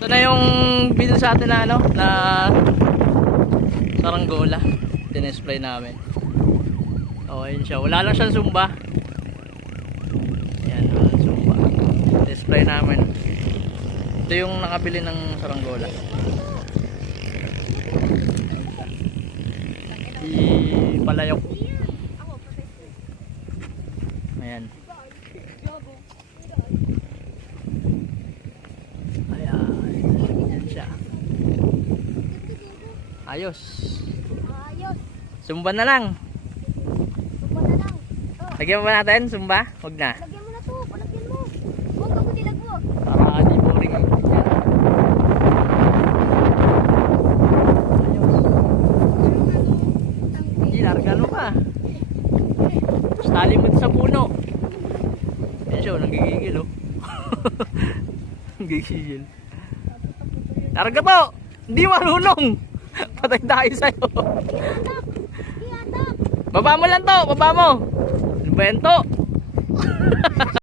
Ito na yung video sa atin na ano, na saranggola. Dinesplay namin. O, ayun siya. Wala lang siyang sumba. Ayan, walang sumba. Display namin. Ito yung nakabili ng saranggola. Di palayok. Ayan. Ayan siya. Ayos. Ayos. Sumba na lang. Sumba na lang. Lagyan mo ba natin? Sumba? Huwag na. Lagyan mo na to. Palagyan mo. Huwag ka dilag mo. Para di boring. Hindi, larga ano pa. Tapos tali mo sa puno. Yan siya, nanggigigil oh. Nanggigigil. Larga po! Hindi marunong! Patay tayo sa'yo. Ihatak. Ihatak. Baba mo lang to! Baba mo! Ano ba yan to?